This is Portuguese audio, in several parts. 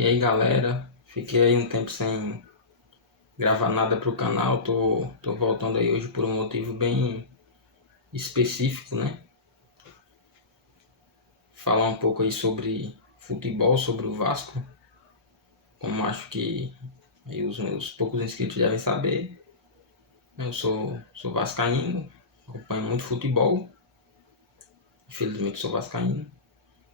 E aí galera, fiquei aí um tempo sem gravar nada pro canal, tô voltando aí hoje por um motivo bem específico, né? Falar um pouco aí sobre futebol, sobre o Vasco, como acho que aí os meus poucos inscritos devem saber, eu sou vascaíno, acompanho muito futebol, infelizmente sou vascaíno.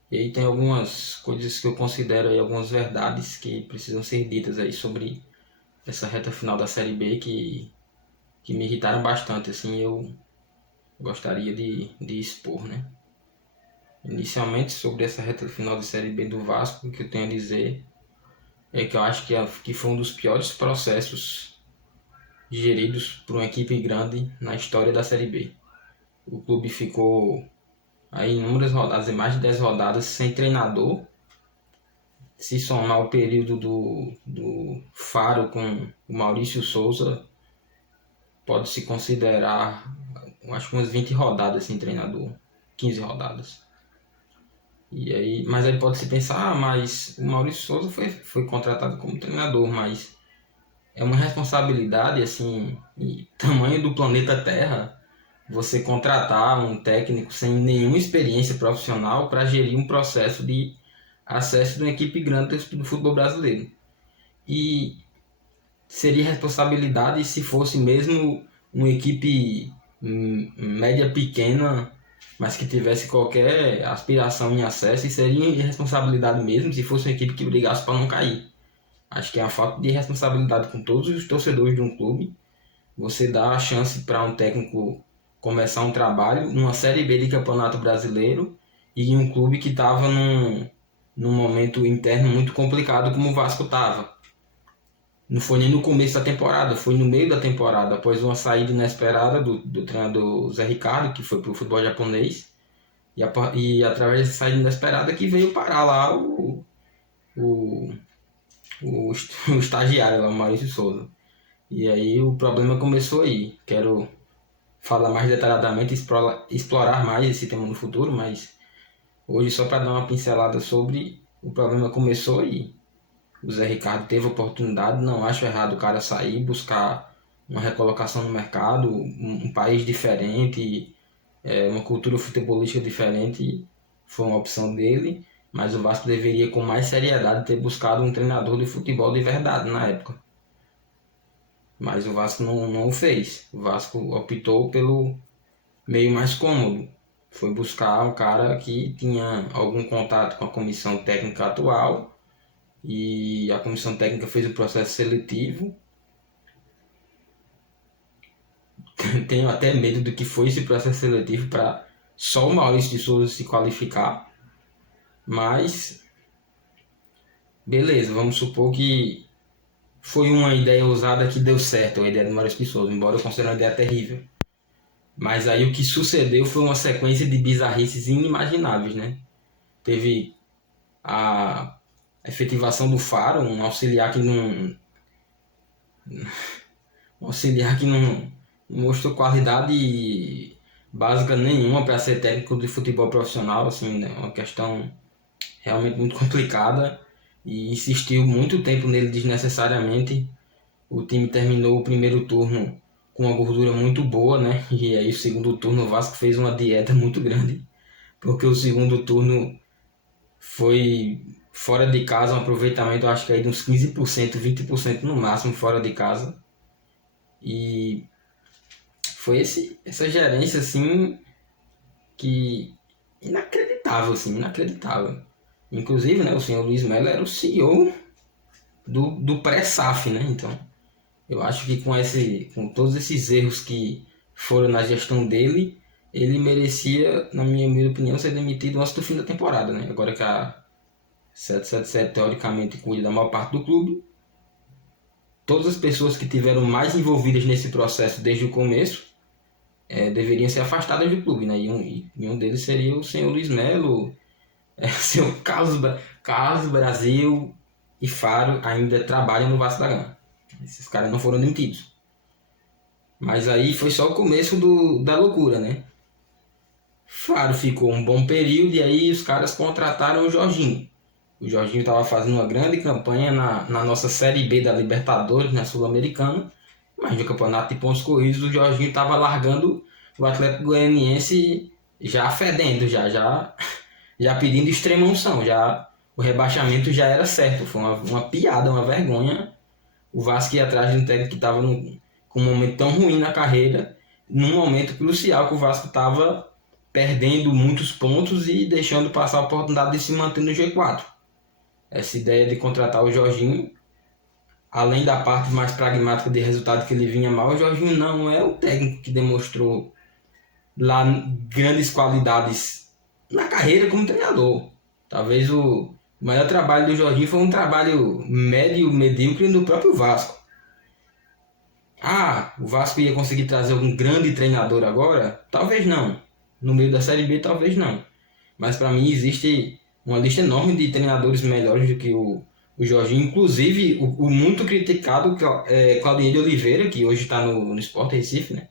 E aí tem algumas coisas que eu considero aí, algumas verdades que precisam ser ditas aí sobre essa reta final da Série B que me irritaram bastante, assim, eu gostaria de expor, né? Inicialmente, sobre essa reta final da Série B do Vasco, o que eu tenho a dizer é que eu acho que foi um dos piores processos geridos por uma equipe grande na história da Série B. O clube ficou aí inúmeras rodadas, mais de 10 rodadas, sem treinador. Se somar o período do Faro com o Maurício Souza, pode-se considerar, acho que umas 20 rodadas sem treinador, 15 rodadas. E aí, mas aí pode se pensar, mas o Maurício Souza foi contratado como treinador, mas é uma responsabilidade assim, e tamanho do planeta Terra, você contratar um técnico sem nenhuma experiência profissional para gerir um processo de acesso de uma equipe grande do futebol brasileiro. E seria responsabilidade se fosse mesmo uma equipe média pequena, mas que tivesse qualquer aspiração em acesso, e seria irresponsabilidade mesmo se fosse uma equipe que brigasse para não cair. Acho que é uma falta de responsabilidade com todos os torcedores de um clube. Você dá a chance para um técnico começar um trabalho numa Série B de Campeonato Brasileiro e em um clube que estava num momento interno muito complicado como o Vasco estava. Não foi nem no começo da temporada, foi no meio da temporada, após uma saída inesperada do treinador Zé Ricardo, que foi para o futebol japonês, e através dessa saída inesperada que veio parar lá o, o estagiário, lá, o Maurício Souza. E aí o problema começou aí. Quero falar mais detalhadamente, explorar mais esse tema no futuro, mas hoje só para dar uma pincelada sobre o problema começou aí. O Zé Ricardo teve oportunidade, não acho errado o cara sair, buscar uma recolocação no mercado, um país diferente, uma cultura futebolística diferente, foi uma opção dele, mas o Vasco deveria com mais seriedade ter buscado um treinador de futebol de verdade na época. Mas o Vasco não o fez. O Vasco optou pelo meio mais cômodo. Foi buscar um cara que tinha algum contato com a comissão técnica atual, e a comissão técnica fez o processo seletivo. Tenho até medo do que foi esse processo seletivo para só o Maurício de Souza se qualificar, mas beleza, vamos supor que foi uma ideia ousada que deu certo, a ideia do Maurício de Souza, embora eu considere uma ideia terrível. Mas aí o que sucedeu foi uma sequência de bizarrices inimagináveis, né? Teve a efetivação do Faro, um auxiliar que não mostrou qualidade básica nenhuma para ser técnico de futebol profissional, assim, né? Uma questão realmente muito complicada, e insistiu muito tempo nele desnecessariamente. O time terminou o primeiro turno com uma gordura muito boa, né? E aí o segundo turno o Vasco fez uma dieta muito grande, porque o segundo turno foi fora de casa, um aproveitamento, eu acho que aí de uns 15%, 20% no máximo fora de casa. E foi essa gerência assim que inacreditável, assim, inacreditável. Inclusive, né, o senhor Luiz Melo era o CEO do pré-SAF, né? Então, eu acho que com todos esses erros que foram na gestão dele, ele merecia, na minha opinião, ser demitido antes do fim da temporada, né? Agora que a 777 teoricamente cuida da maior parte do clube, todas as pessoas que tiveram mais envolvidas nesse processo desde o começo deveriam ser afastadas do clube, né? E um deles seria o senhor Luiz Melo, o senhor Carlos Brasil e Faro ainda trabalham no Vasco da Gama. Esses caras não foram demitidos. Mas aí foi só o começo da loucura, né? Faro ficou um bom período e aí os caras contrataram o Jorginho. O Jorginho estava fazendo uma grande campanha na nossa Série B da Libertadores, na Sul-Americana. Mas no campeonato de pontos corridos, o Jorginho estava largando o Atlético Goianiense já fedendo, já pedindo extrema unção. Já, o rebaixamento já era certo. Foi uma piada, uma vergonha. O Vasco ia atrás de um técnico que estava com um momento tão ruim na carreira, num momento crucial que o Vasco estava perdendo muitos pontos e deixando passar a oportunidade de se manter no G4. Essa ideia de contratar o Jorginho, além da parte mais pragmática de resultado que ele vinha mal, o Jorginho não é o técnico que demonstrou lá grandes qualidades na carreira como treinador. Talvez o maior trabalho do Jorginho foi um trabalho médio, medíocre no próprio Vasco. O Vasco ia conseguir trazer um grande treinador agora? Talvez não. No meio da Série B, talvez não. Mas para mim existe uma lista enorme de treinadores melhores do que o Jorginho. Inclusive o muito criticado Claudinei de Oliveira, que hoje está no Sport Recife, né?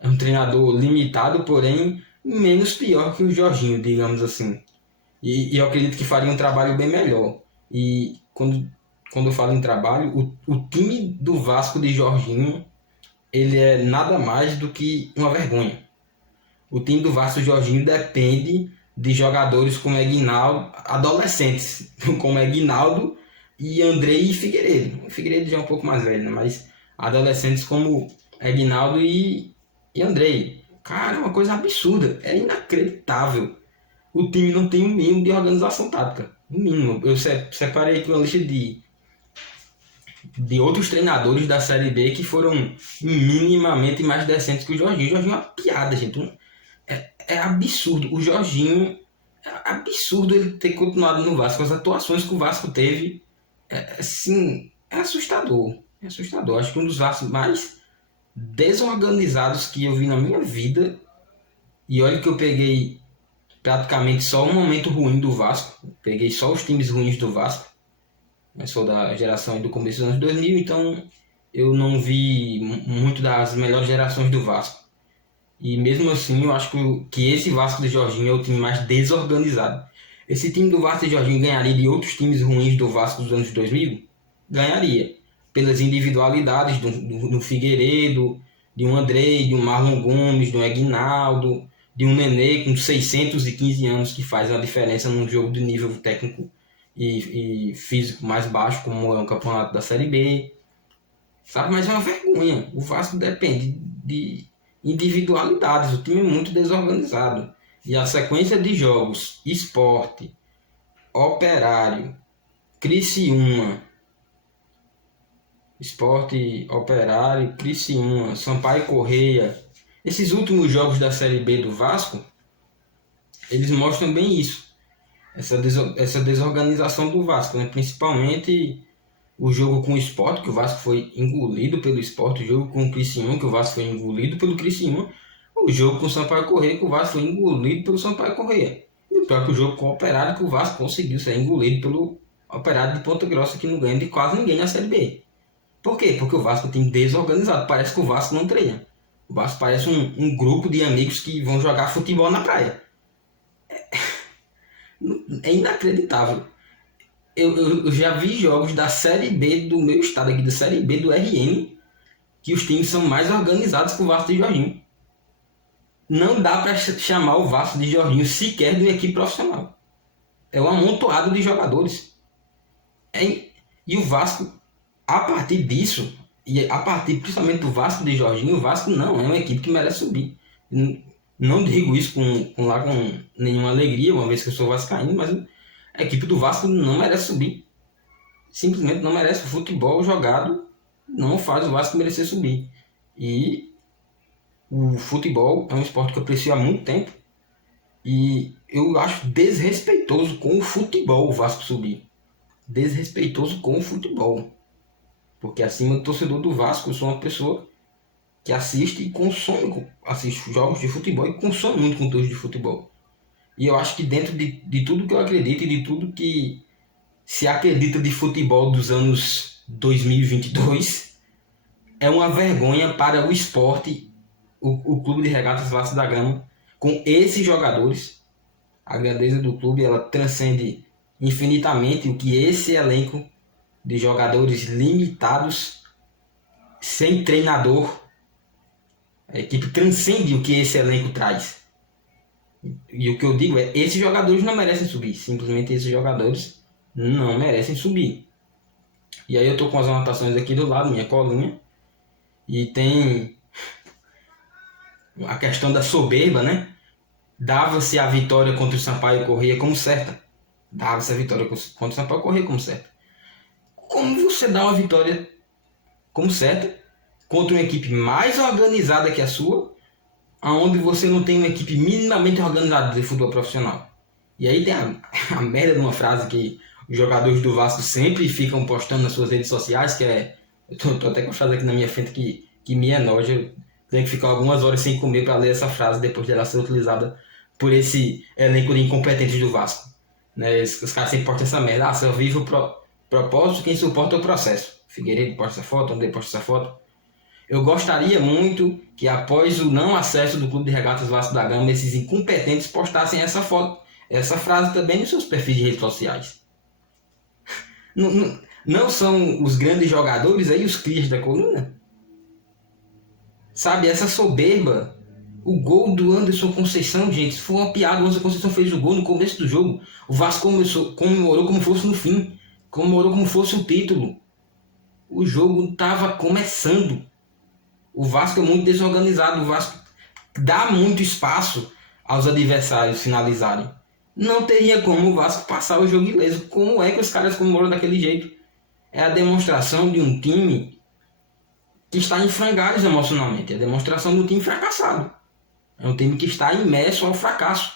É um treinador limitado, porém menos pior que o Jorginho, digamos assim. E eu acredito que faria um trabalho bem melhor. E quando eu falo em trabalho, o time do Vasco de Jorginho, ele é nada mais do que uma vergonha. O time do Vasco de Jorginho depende de jogadores como Aguinaldo, adolescentes, como Aguinaldo e Andrei Figueiredo. O Figueiredo já é um pouco mais velho, né? Mas adolescentes como Aguinaldo e Andrei. Cara, é uma coisa absurda, é inacreditável. O time não tem um mínimo de organização tática. Um mínimo. Eu separei aqui uma lista de outros treinadores da Série B que foram minimamente mais decentes que o Jorginho. O Jorginho é uma piada, gente. É absurdo. O Jorginho, é absurdo ele ter continuado no Vasco. As atuações que o Vasco teve, assim, é assustador. É assustador. Acho que um dos Vascos mais desorganizados que eu vi na minha vida. E olha que eu peguei praticamente só um momento ruim do Vasco. Peguei só os times ruins do Vasco. Eu sou da geração do começo dos anos 2000, então eu não vi muito das melhores gerações do Vasco. E mesmo assim, eu acho que esse Vasco de Jorginho é o time mais desorganizado. Esse time do Vasco de Jorginho ganharia de outros times ruins do Vasco dos anos 2000? Ganharia. Pelas individualidades do Figueiredo, de um Andrei, de um Marlon Gomes, de um Aguinaldo, de um Nenê com 615 anos que faz a diferença num jogo de nível técnico e físico mais baixo, como é um campeonato da Série B. Sabe? Mas é uma vergonha. O Vasco depende de individualidades. O time é muito desorganizado. E a sequência de jogos: Sport, Operário, Criciúma, Sport, Operário, Criciúma, Sampaio Corrêa. Esses últimos jogos da Série B do Vasco, eles mostram bem isso. Essa desorganização do Vasco, né? Principalmente o jogo com o Sport, que o Vasco foi engolido pelo Sport, o jogo com o Criciúma, que o Vasco foi engolido pelo Criciúma, o jogo com o Sampaio Corrêa, que o Vasco foi engolido pelo Sampaio Corrêa, e o próprio jogo com o Operário, que o Vasco conseguiu ser engolido pelo Operário de Ponta Grossa, que não ganha de quase ninguém na Série B. Por quê? Porque o Vasco tem desorganizado, parece que o Vasco não treina. O Vasco parece um grupo de amigos que vão jogar futebol na praia. É inacreditável. Eu já vi jogos da Série B do meu estado aqui, da Série B do RN, que os times são mais organizados que o Vasco de Jorginho. Não dá para chamar o Vasco de Jorginho sequer de uma equipe profissional. É um amontoado de jogadores. E o Vasco, a partir disso, e a partir principalmente do Vasco de Jorginho, o Vasco não é uma equipe que merece subir. Não digo isso com nenhuma alegria, uma vez que eu sou vascaíno, mas a equipe do Vasco não merece subir. Simplesmente não merece. O futebol jogado não faz o Vasco merecer subir. E o futebol é um esporte que eu aprecio há muito tempo. E eu acho desrespeitoso com o futebol o Vasco subir. Desrespeitoso com o futebol. Porque acima do torcedor do Vasco, eu sou uma pessoa que assiste e consome, assiste jogos de futebol e consome muito conteúdo de futebol. E eu acho que dentro de tudo que eu acredito e de tudo que se acredita de futebol dos anos 2022, é uma vergonha para o esporte, o Clube de Regatas Vasco da Gama, com esses jogadores. A grandeza do clube, ela transcende infinitamente o que esse elenco de jogadores limitados, sem treinador, a equipe transcende o que esse elenco traz. E o que eu digo é, esses jogadores não merecem subir. Simplesmente esses jogadores não merecem subir. E aí eu tô com as anotações aqui do lado, minha colinha. E tem a questão da soberba, né? Dava-se a vitória contra o Sampaio Corrêa como certa. Dava-se a vitória contra o Sampaio Corrêa como certa. Como você dá uma vitória como certa contra uma equipe mais organizada que a sua, onde você não tem uma equipe minimamente organizada de futebol profissional? E aí tem a merda de uma frase que os jogadores do Vasco sempre ficam postando nas suas redes sociais, que é... Eu tô até com a frase aqui na minha frente que me enoja. Eu tenho que ficar algumas horas sem comer para ler essa frase depois dela ser utilizada por esse elenco de incompetentes do Vasco. Né? Os caras sempre postam essa merda. Só vive o propósito, quem suporta o processo. Figueiredo posta essa foto, André posta essa foto. Eu gostaria muito que após o não acesso do Clube de Regatas Vasco da Gama, esses incompetentes postassem essa foto, essa frase também nos seus perfis de redes sociais. Não são os grandes jogadores aí, os crias da coluna? Sabe, essa soberba. O gol do Anderson Conceição, gente, foi uma piada. O Anderson Conceição fez o gol no começo do jogo. O Vasco comemorou como fosse no fim. Comemorou como fosse o título. O jogo estava começando. O Vasco é muito desorganizado. O Vasco dá muito espaço aos adversários finalizarem. Não teria como o Vasco passar o jogo ileso. Como é que os caras comemoram daquele jeito? É a demonstração de um time que está em frangalhos emocionalmente. É a demonstração de um time fracassado. É um time que está imerso ao fracasso.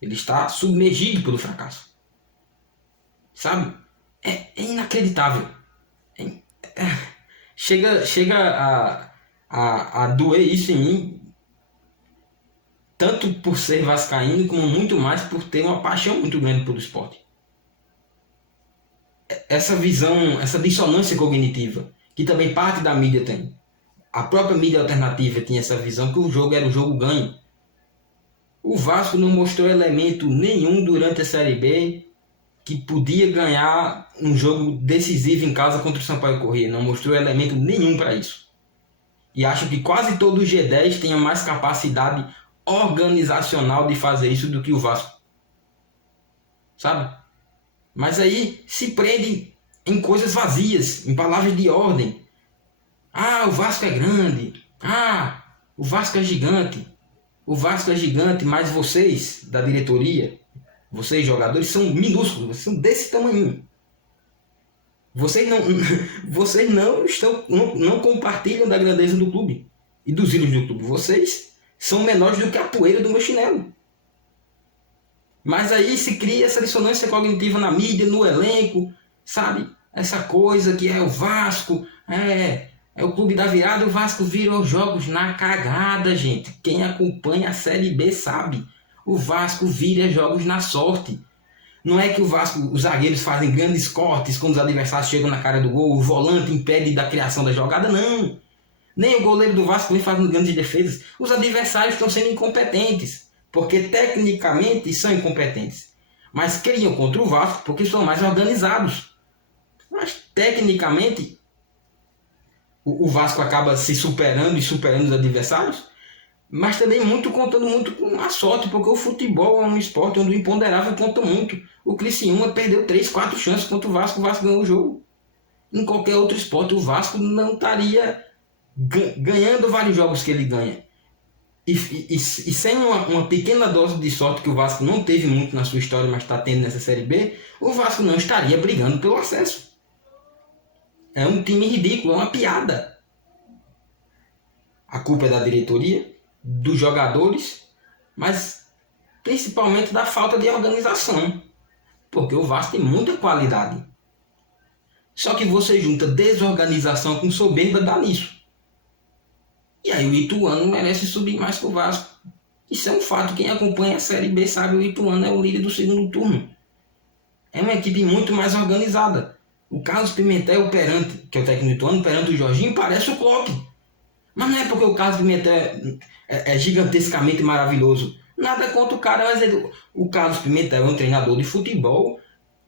Ele está submergido pelo fracasso. Sabe? É inacreditável. Chega a doer isso em mim. Tanto por ser vascaíno, como muito mais por ter uma paixão muito grande pelo esporte. Essa visão, essa dissonância cognitiva, que também parte da mídia tem. A própria mídia alternativa tinha essa visão que o jogo era o jogo ganho. O Vasco não mostrou elemento nenhum durante a Série B que podia ganhar um jogo decisivo em casa contra o Sampaio Corrêa. Não mostrou elemento nenhum para isso. E acho que quase todo o G10 tenha mais capacidade organizacional de fazer isso do que o Vasco. Sabe? Mas aí se prende em coisas vazias, em palavras de ordem. O Vasco é grande. O Vasco é gigante. O Vasco é gigante, mas vocês da diretoria, vocês jogadores, são minúsculos, vocês são desse tamanho. Vocês não compartilham da grandeza do clube e dos ídolos do clube. Vocês são menores do que a poeira do meu chinelo. Mas aí se cria essa dissonância cognitiva na mídia, no elenco, sabe? Essa coisa que é o Vasco, é o clube da virada. O Vasco vira os jogos na cagada, gente. Quem acompanha a Série B sabe. O Vasco vira jogos na sorte. Não é que o Vasco, os zagueiros fazem grandes cortes quando os adversários chegam na cara do gol, o volante impede da criação da jogada, não. Nem o goleiro do Vasco vem fazendo grandes defesas. Os adversários estão sendo incompetentes, porque tecnicamente são incompetentes. Mas criam contra o Vasco porque são mais organizados. Mas tecnicamente o Vasco acaba se superando e superando os adversários, mas também contando muito com a sorte, porque o futebol é um esporte onde o imponderável conta muito. O Criciúma perdeu 3, 4 chances contra o Vasco ganhou o jogo. Em qualquer outro esporte o Vasco não estaria ganhando vários jogos que ele ganha. E sem uma pequena dose de sorte que o Vasco não teve muito na sua história, mas está tendo nessa Série B, o Vasco não estaria brigando pelo acesso. É um time ridículo, é uma piada. A culpa é da diretoria, dos jogadores, mas principalmente da falta de organização. Porque o Vasco tem muita qualidade. Só que você junta desorganização com soberba, dá nisso. E aí o Ituano merece subir mais que o Vasco. Isso é um fato. Quem acompanha a Série B sabe, o Ituano é o líder do segundo turno. É uma equipe muito mais organizada. O Carlos Pimentel perante, que é o técnico do Ituano, perante o Jorginho, parece o Klopp. Mas não é porque o Carlos Pimentel é gigantescamente maravilhoso Nada contra o cara, mas o Carlos Pimentel é um treinador de futebol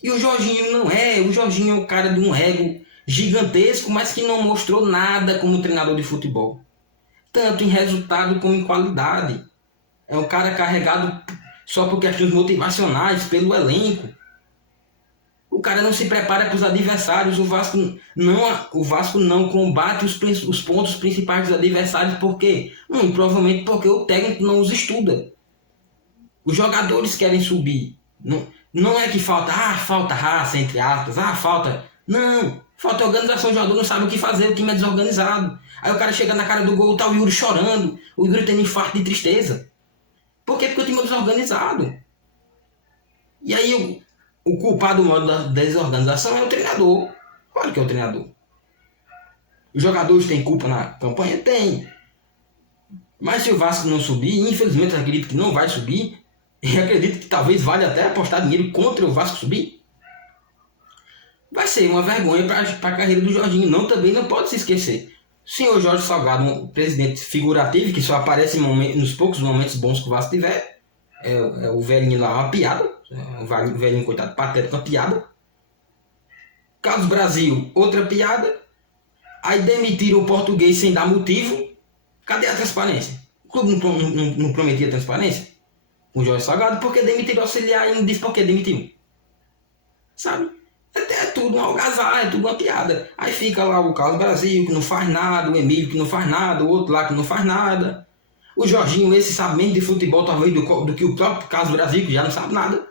e o Jorginho não é. O Jorginho é um cara de um ego gigantesco, mas que não mostrou nada como treinador de futebol. Tanto em resultado como em qualidade. É um cara carregado só por questões motivacionais, pelo elenco. O cara não se prepara para os adversários. O Vasco não combate os pontos principais dos adversários. Por quê? Provavelmente porque o técnico não os estuda. Os jogadores querem subir. Não é que falta raça, entre aspas. Falta. Não. Falta organização. O jogador não sabe o que fazer. O time é desorganizado. Aí o cara chega na cara do gol, tá o Yuri chorando. O Yuri tendo infarto de tristeza. Por quê? Porque o time é desorganizado. E aí o culpado da desorganização é o treinador. Claro que é o treinador. Os jogadores têm culpa na campanha? Tem. Mas se o Vasco não subir, infelizmente eu acredito que não vai subir, e acredito que talvez valha até apostar dinheiro contra o Vasco subir, vai ser uma vergonha para a carreira do Jorginho. Também não pode se esquecer. O senhor Jorge Salgado, um presidente figurativo, que só aparece nos poucos momentos bons que o Vasco tiver, é o velhinho lá, uma piada. O velhinho, coitado, patético, uma piada. Carlos Brasil, outra piada. Aí demitiram o português sem dar motivo. Cadê a transparência? O clube não prometia transparência com o Jorge Salgado, porque demitiram o auxiliar e não disse por que demitiu. Sabe? É tudo uma algazarra, é tudo uma piada. Aí fica lá o Carlos Brasil, que não faz nada, o Emílio, que não faz nada, o outro lá, que não faz nada. O Jorginho, esse sabe menos de futebol, talvez, do que o próprio Carlos Brasil, que já não sabe nada.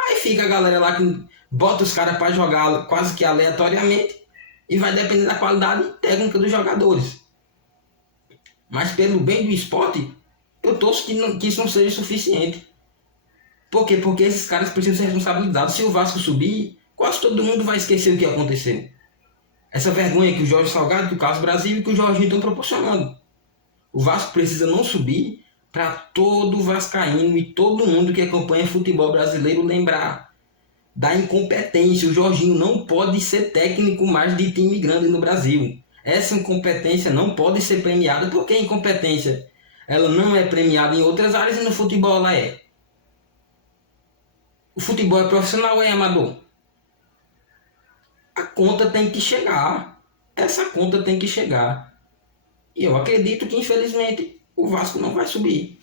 Aí fica a galera lá que bota os caras para jogar quase que aleatoriamente e vai depender da qualidade técnica dos jogadores. Mas pelo bem do esporte, eu torço que isso não seja suficiente. Por quê? Porque esses caras precisam ser responsabilizados. Se o Vasco subir, quase todo mundo vai esquecer o que aconteceu. Essa vergonha que o Jorge Salgado, que o Carlos Brasil e que o Jorginho estão proporcionando. O Vasco precisa não subir para todo vascaíno e todo mundo que acompanha futebol brasileiro lembrar da incompetência. O Jorginho não pode ser técnico mais de time grande no Brasil. Essa incompetência não pode ser premiada, porque a incompetência ela não é premiada em outras áreas e no futebol ela é. O futebol é profissional ou é amador? A conta tem que chegar. Essa conta tem que chegar. E eu acredito que, infelizmente, o Vasco não vai subir.